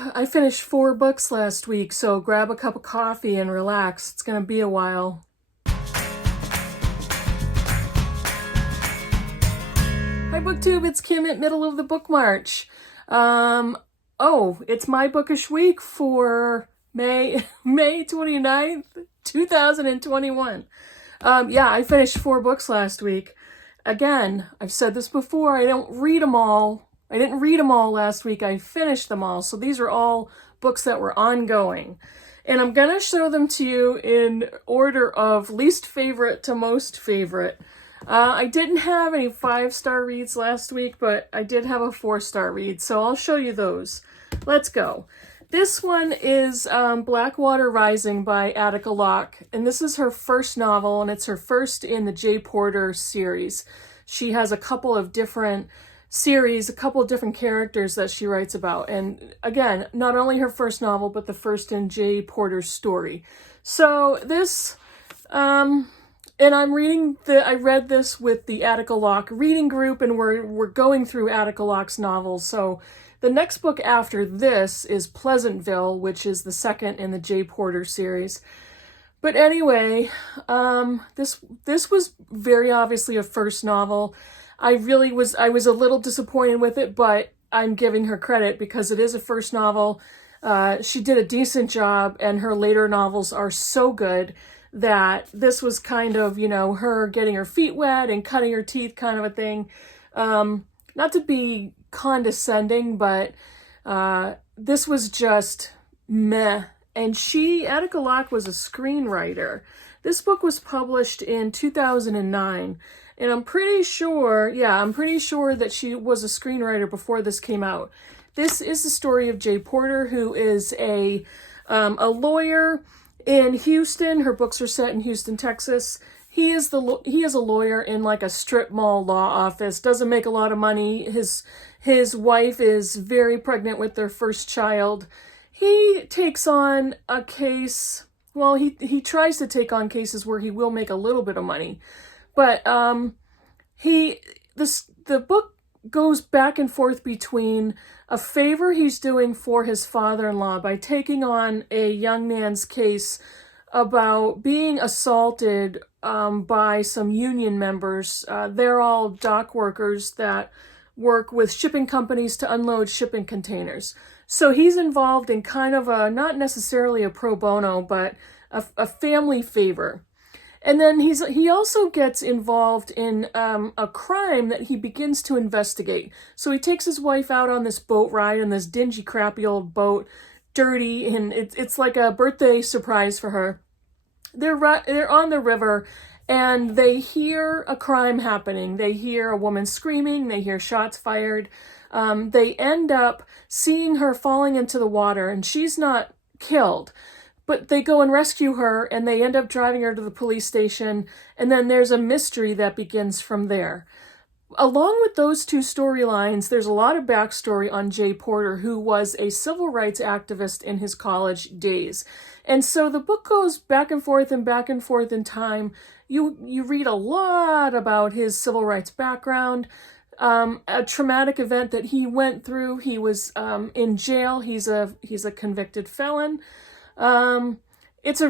I finished 4 books last week, so grab a cup of coffee and relax. It's going to be a while. Hi BookTube, it's Kim at Middle of the Book March. It's my bookish week for May 29th, 2021. I finished 4 books last week. Again, I've said this before, I don't read them all. I didn't read them all last week, I finished them all. So these are all books that were ongoing. And I'm going to show them to you in order of least favorite to most favorite. I didn't have any 5-star reads last week, but I did have a 4-star read, so I'll show you those. Let's go. This one is Blackwater Rising by Attica Locke, and this is her first novel, and it's her first in the J. Porter series. She has a couple of different series, a couple of different characters that she writes about, and again, not only her first novel, but the first in J. Porter's story. So this, and I read this with the Attica Locke reading group, and we're going through Attica Locke's novels. So the next book after this is Pleasantville, which is the second in the J. Porter series. But anyway, this was very obviously a first novel. I was a little disappointed with it, but I'm giving her credit because it is a first novel. She did a decent job, and her later novels are so good that this was kind of, her getting her feet wet and cutting her teeth kind of a thing. Not to be condescending, but this was just meh. And Attica Locke was a screenwriter. This book was published in 2009, and I'm pretty sure that she was a screenwriter before this came out. This is the story of J. Porter, who is a lawyer in Houston. Her books are set in Houston, Texas. He is a lawyer in like a strip mall law office. Doesn't make a lot of money. His wife is very pregnant with their first child. He takes on a case. Well, he tries to take on cases where he will make a little bit of money, but the book goes back and forth between a favor he's doing for his father-in-law by taking on a young man's case about being assaulted by some union members. They're all dock workers that work with shipping companies to unload shipping containers. So he's involved in kind of not necessarily a pro bono, but a family favor. And then he also gets involved in a crime that he begins to investigate. So he takes his wife out on this boat ride in this dingy, crappy old boat, dirty, and it's like a birthday surprise for her. They're on the river, and they hear a crime happening. They hear a woman screaming. They hear shots fired. They end up seeing her falling into the water, and she's not killed. But they go and rescue her, and they end up driving her to the police station, and then there's a mystery that begins from there. Along with those two storylines, there's a lot of backstory on J. Porter, who was a civil rights activist in his college days. And so the book goes back and forth in time. You read a lot about his civil rights background, a traumatic event that he went through. He was in jail. He's a convicted felon. It's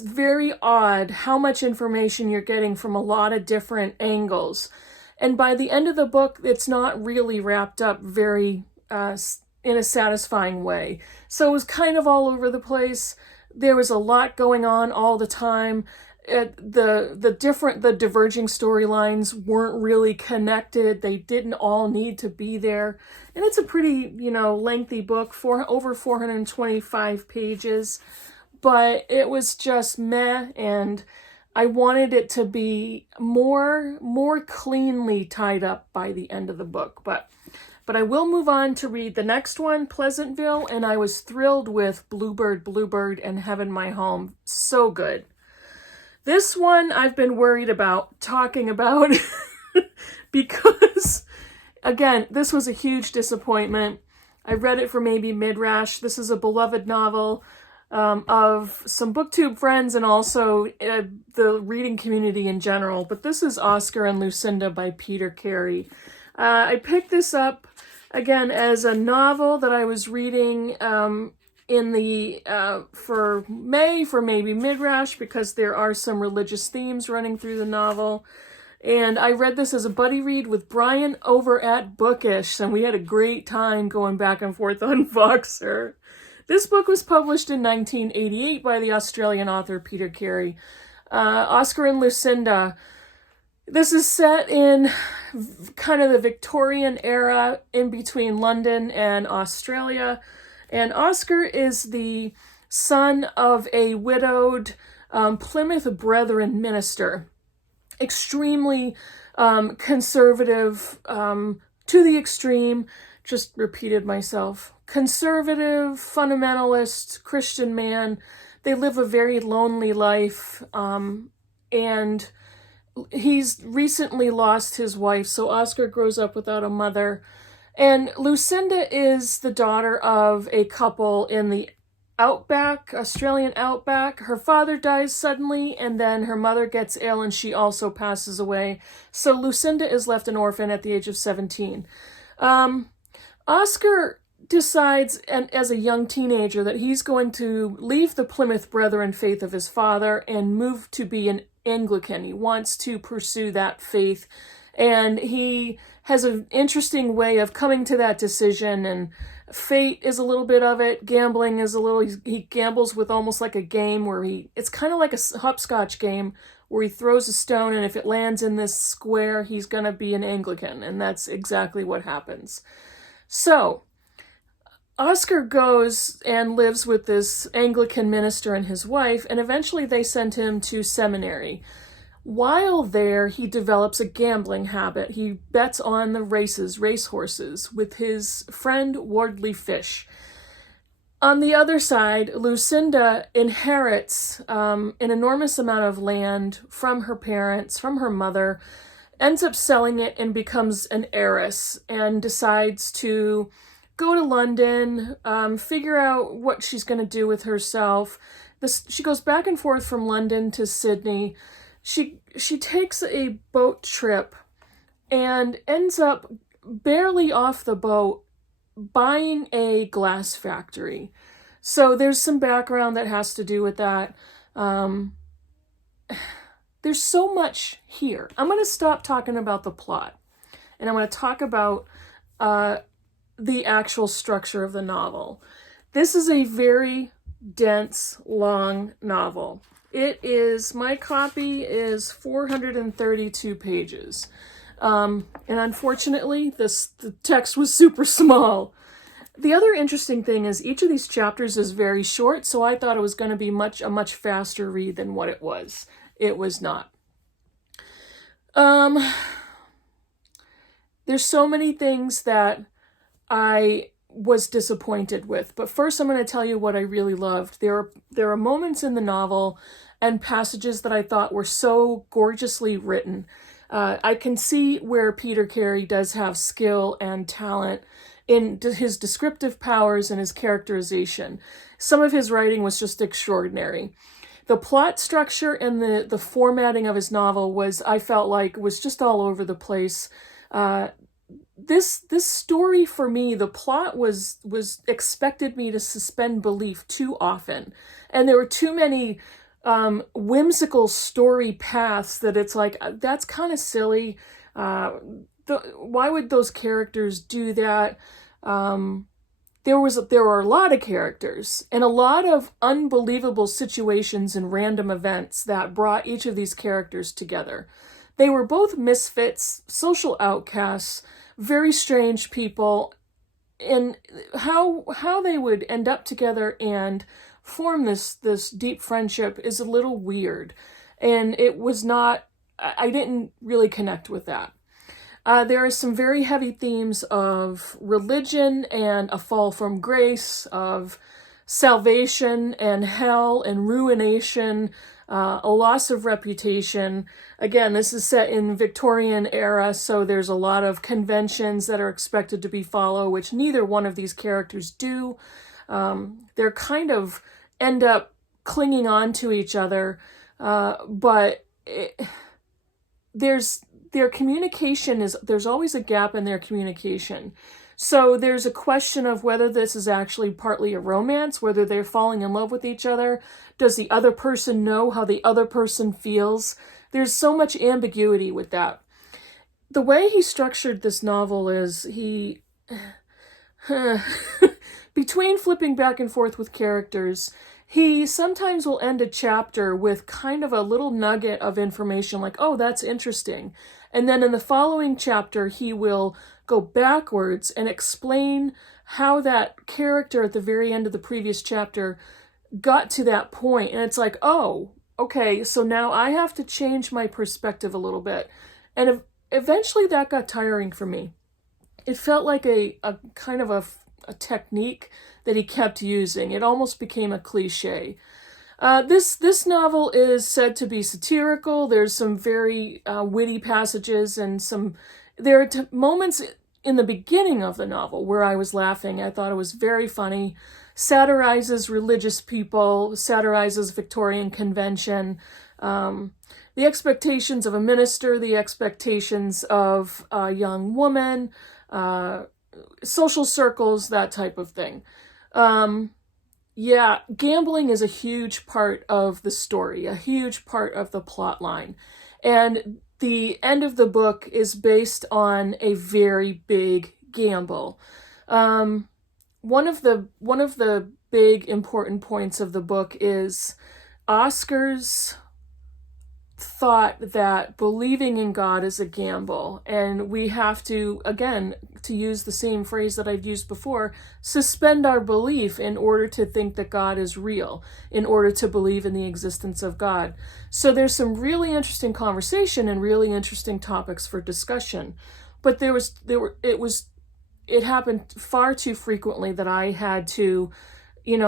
very odd how much information you're getting from a lot of different angles. And by the end of the book, it's not really wrapped up very, in a satisfying way. So it was kind of all over the place. There was a lot going on all the time. The diverging storylines weren't really connected. They didn't all need to be there. And it's a pretty, lengthy book, over 425 pages. But it was just meh, and I wanted it to be more cleanly tied up by the end of the book. But I will move on to read the next one, Pleasantville, and I was thrilled with Bluebird, and Heaven My Home. So good. This one I've been worried about talking about because, again, this was a huge disappointment. I read it for Maybe Midrash. This is a beloved novel of some BookTube friends and also the reading community in general. But this is Oscar and Lucinda by Peter Carey. I picked this up again, as a novel that I was reading in the for Maybe Midrash, because there are some religious themes running through the novel. And I read this as a buddy read with Brian over at Bookish, and we had a great time going back and forth on Voxer. This book was published in 1988 by the Australian author Peter Carey. Oscar and Lucinda. This is set in kind of the Victorian era in between London and Australia. And Oscar is the son of a widowed Plymouth Brethren minister. Extremely conservative to the extreme. Just repeated myself. Conservative, fundamentalist, Christian man. They live a very lonely life, and he's recently lost his wife, so Oscar grows up without a mother. And Lucinda is the daughter of a couple in the outback, Australian outback. Her father dies suddenly, and then her mother gets ill, and she also passes away. So Lucinda is left an orphan at the age of 17. Oscar decides, and as a young teenager, that he's going to leave the Plymouth Brethren faith of his father and move to be an Anglican. He wants to pursue that faith, and he has an interesting way of coming to that decision, and fate is a little bit of it. Gambling is a little, he gambles with almost like a game where it's kind of like a hopscotch game where he throws a stone, and if it lands in this square, he's going to be an Anglican, and that's exactly what happens. So, Oscar goes and lives with this Anglican minister and his wife, and eventually they send him to seminary. While there, he develops a gambling habit. He bets on the racehorses, with his friend Wardley Fish. On the other side, Lucinda inherits an enormous amount of land from her parents, from her mother, ends up selling it and becomes an heiress, and decides to go to London, figure out what she's going to do with herself. She goes back and forth from London to Sydney. She takes a boat trip and ends up barely off the boat buying a glass factory. So there's some background that has to do with that. There's so much here. I'm going to stop talking about the plot, and I'm going to talk about the actual structure of the novel. This is a very dense, long novel. My copy is 432 pages. And unfortunately, the text was super small. The other interesting thing is each of these chapters is very short, so I thought it was going to be a much faster read than what it was. It was not. There's so many things that I was disappointed with, but first I'm going to tell you what I really loved. There are moments in the novel and passages that I thought were so gorgeously written. I can see where Peter Carey does have skill and talent in his descriptive powers and his characterization. Some of his writing was just extraordinary. The plot structure and the formatting of his novel I felt like was just all over the place. This story, for me, the plot was expected me to suspend belief too often. And there were too many whimsical story paths that it's like, that's kind of silly. Why would those characters do that? There were a lot of characters and a lot of unbelievable situations and random events that brought each of these characters together. They were both misfits, social outcasts, very strange people, and how they would end up together and form this deep friendship is a little weird, and it was not, I didn't really connect with that. There are some very heavy themes of religion and a fall from grace, of salvation and hell and ruination, a loss of reputation. Again, this is set in Victorian era, so there's a lot of conventions that are expected to be followed, which neither one of these characters do. They're kind of end up clinging on to each other, but their communication there's always a gap in their communication. So there's a question of whether this is actually partly a romance, whether they're falling in love with each other. Does the other person know how the other person feels? There's so much ambiguity with that. The way he structured this novel is he... between flipping back and forth with characters, he sometimes will end a chapter with kind of a little nugget of information like, oh, that's interesting. And then in the following chapter, he will go backwards and explain how that character at the very end of the previous chapter got to that point. And it's like, oh, okay, so now I have to change my perspective a little bit. And eventually that got tiring for me. It felt like a kind of a technique that he kept using. It almost became a cliche. This novel is said to be satirical. There's some very witty passages and there are moments in the beginning of the novel where I was laughing. I thought it was very funny. Satirizes religious people, satirizes Victorian convention, the expectations of a minister, the expectations of a young woman, social circles, that type of thing. Yeah, gambling is a huge part of the story, a huge part of the plot line. And the end of the book is based on a very big gamble. One of the big important points of the book is Oscar's thought that believing in God is a gamble, and we have to, again, to use the same phrase that I've used before, suspend our belief in order to think that God is real, in order to believe in the existence of God. So there's some really interesting conversation and really interesting topics for discussion, but it happened far too frequently that I had to,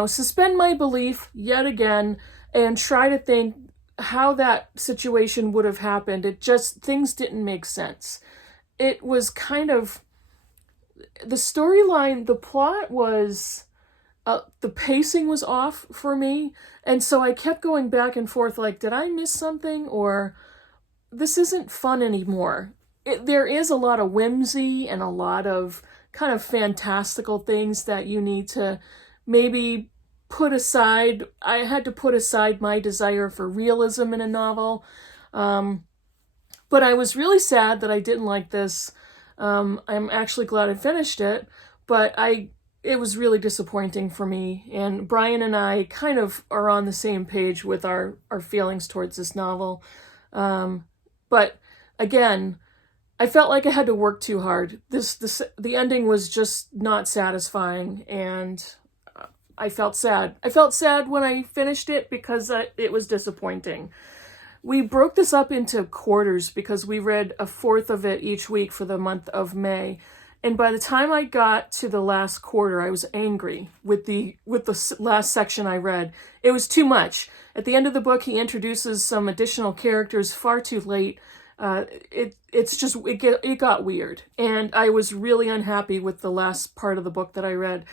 suspend my belief yet again and try to think how that situation would have happened. Things didn't make sense. It was kind of, the storyline, the plot was, the pacing was off for me. And so I kept going back and forth like, did I miss something? Or this isn't fun anymore. There is a lot of whimsy and a lot of kind of fantastical things that you need to maybe put aside. I had to put aside my desire for realism in a novel. But I was really sad that I didn't like this. I'm actually glad I finished it, but it was really disappointing for me. And Brian and I kind of are on the same page with our feelings towards this novel. But again, I felt like I had to work too hard. The ending was just not satisfying, and I felt sad. I felt sad when I finished it because it was disappointing. We broke this up into quarters because we read a fourth of it each week for the month of May. And by the time I got to the last quarter, I was angry with the last section I read. It was too much. At the end of the book, he introduces some additional characters far too late. It got weird. And I was really unhappy with the last part of the book that I read.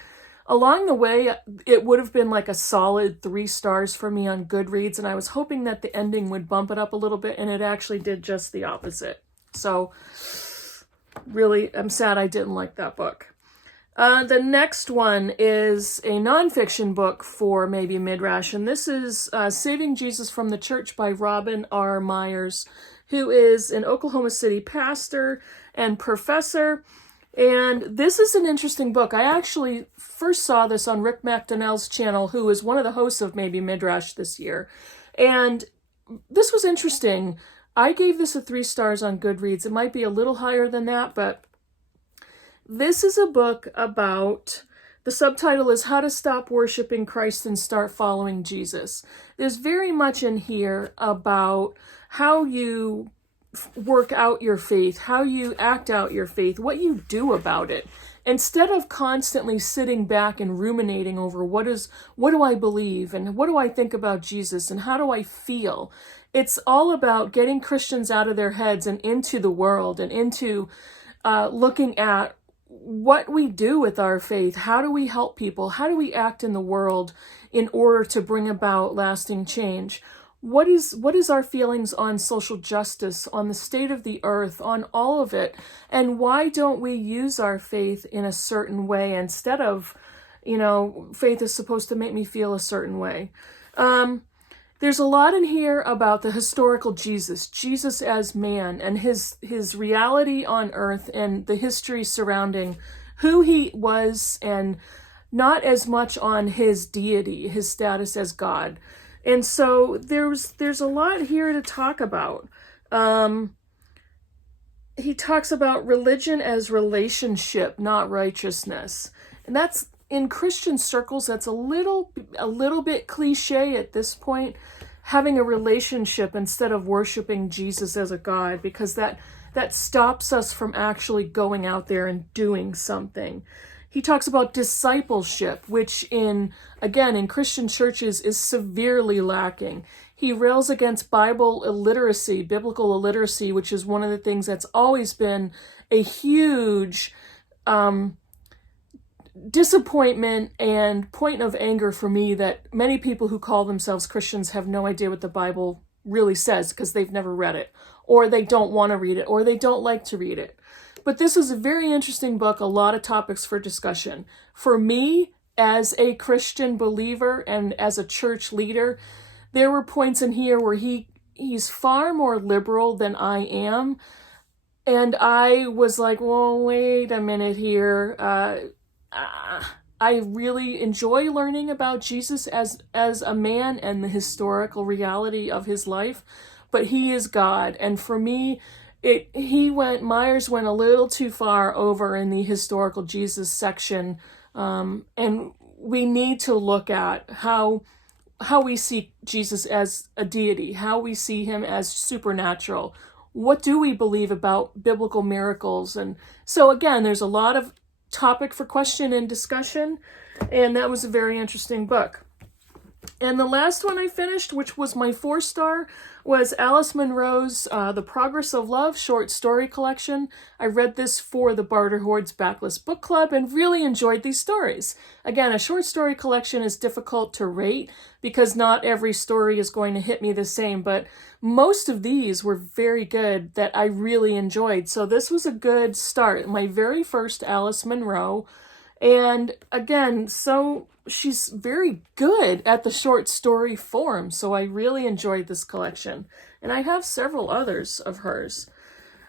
Along the way, it would have been like a solid 3 stars for me on Goodreads, and I was hoping that the ending would bump it up a little bit, and it actually did just the opposite. So, really, I'm sad I didn't like that book. The next one is a nonfiction book for Maybe Midrash, and this is Saving Jesus from the Church by Robin R. Myers, who is an Oklahoma City pastor and professor. And this is an interesting book. I actually first saw this on Rick MacDonnell's channel, who is one of the hosts of Maybe Midrash this year. And this was interesting. I gave this a 3 stars on Goodreads. It might be a little higher than that, but this is a book about, the subtitle is How to Stop Worshiping Christ and Start Following Jesus. There's very much in here about how you work out your faith, how you act out your faith, what you do about it. Instead of constantly sitting back and ruminating over what do I believe and what do I think about Jesus and how do I feel, it's all about getting Christians out of their heads and into the world and into looking at what we do with our faith. How do we help people? How do we act in the world in order to bring about lasting change? what is our feelings on social justice, on the state of the earth, on all of it, and why don't we use our faith in a certain way instead of, faith is supposed to make me feel a certain way. There's a lot in here about the historical Jesus as man, and his reality on earth and the history surrounding who he was, and not as much on his deity, his status as God. And so there's a lot here to talk about. He talks about religion as relationship, not righteousness. And that's, in Christian circles, that's a little bit cliche at this point, having a relationship instead of worshiping Jesus as a God, because that stops us from actually going out there and doing something. He talks about discipleship, which in Christian churches is severely lacking. He rails against biblical illiteracy, which is one of the things that's always been a huge disappointment and point of anger for me, that many people who call themselves Christians have no idea what the Bible really says because they've never read it, or they don't want to read it, or they don't like to read it. But this is a very interesting book, a lot of topics for discussion. For me, as a Christian believer and as a church leader, there were points in here where he's far more liberal than I am. And I was like, well, wait a minute here. I really enjoy learning about Jesus as a man and the historical reality of his life, but he is God. And for me, Myers went a little too far over in the historical Jesus section, and we need to look at how we see Jesus as a deity, how we see him as supernatural. What do we believe about biblical miracles? And so again, there's a lot of topic for question and discussion, and that was a very interesting book. And the last one I finished, which was my 4-star, was Alice Munro's The Progress of Love short story collection. I read this for the Barter Horde's Backlist Book Club and really enjoyed these stories. Again, a short story collection is difficult to rate because not every story is going to hit me the same, but most of these were very good that I really enjoyed. So this was a good start, my very first Alice Munro. And again, so she's very good at the short story form, so I really enjoyed this collection. And I have several others of hers.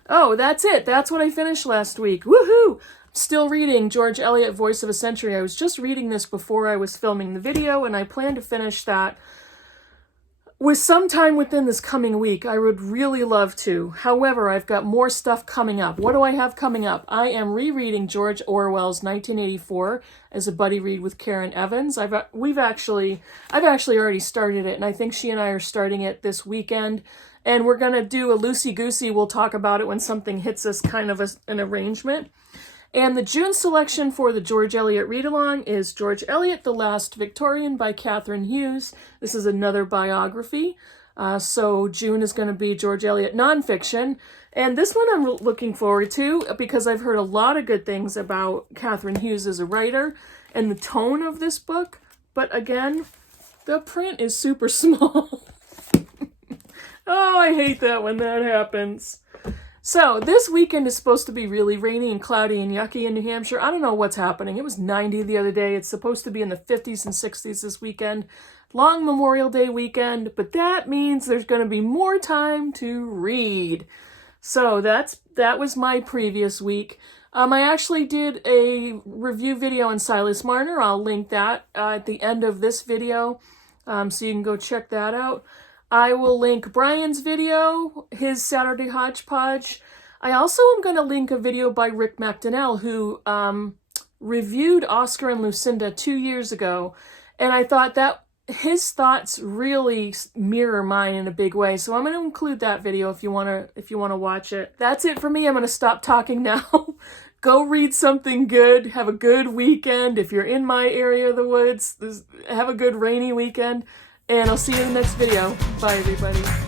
Oh, that's it. That's what I finished last week. Woohoo! Still reading George Eliot, Voice of a Century. I was just reading this before I was filming the video, and I plan to finish that with some time within this coming week. I would really love to. However, I've got more stuff coming up. What do I have coming up? I am rereading George Orwell's 1984 as a buddy read with Karen Evans. I've actually already started it, and I think she and I are starting it this weekend. And we're going to do a loosey-goosey, we'll talk about it when something hits us, kind of an arrangement. And the June selection for the George Eliot read-along is George Eliot, The Last Victorian by Catherine Hughes. This is another biography. So June is going to be George Eliot nonfiction. And this one I'm looking forward to because I've heard a lot of good things about Catherine Hughes as a writer and the tone of this book. But again, the print is super small. Oh, I hate that when that happens. So this weekend is supposed to be really rainy and cloudy and yucky in New Hampshire. I don't know what's happening. It was 90 the other day. It's supposed to be in the 50s and 60s this weekend. Long Memorial Day weekend, but that means there's going to be more time to read. So that was my previous week. I actually did a review video on Silas Marner. I'll link that at the end of this video, so you can go check that out. I will link Brian's video, his Saturday Hodgepodge. I also am going to link a video by Rick MacDonnell, who reviewed Oscar and Lucinda 2 years ago, and I thought that his thoughts really mirror mine in a big way. So I'm going to include that video if you want to watch it. That's it for me. I'm going to stop talking now. Go read something good. Have a good weekend. If you're in my area of the woods, have a good rainy weekend. And I'll see you in the next video. Bye, everybody.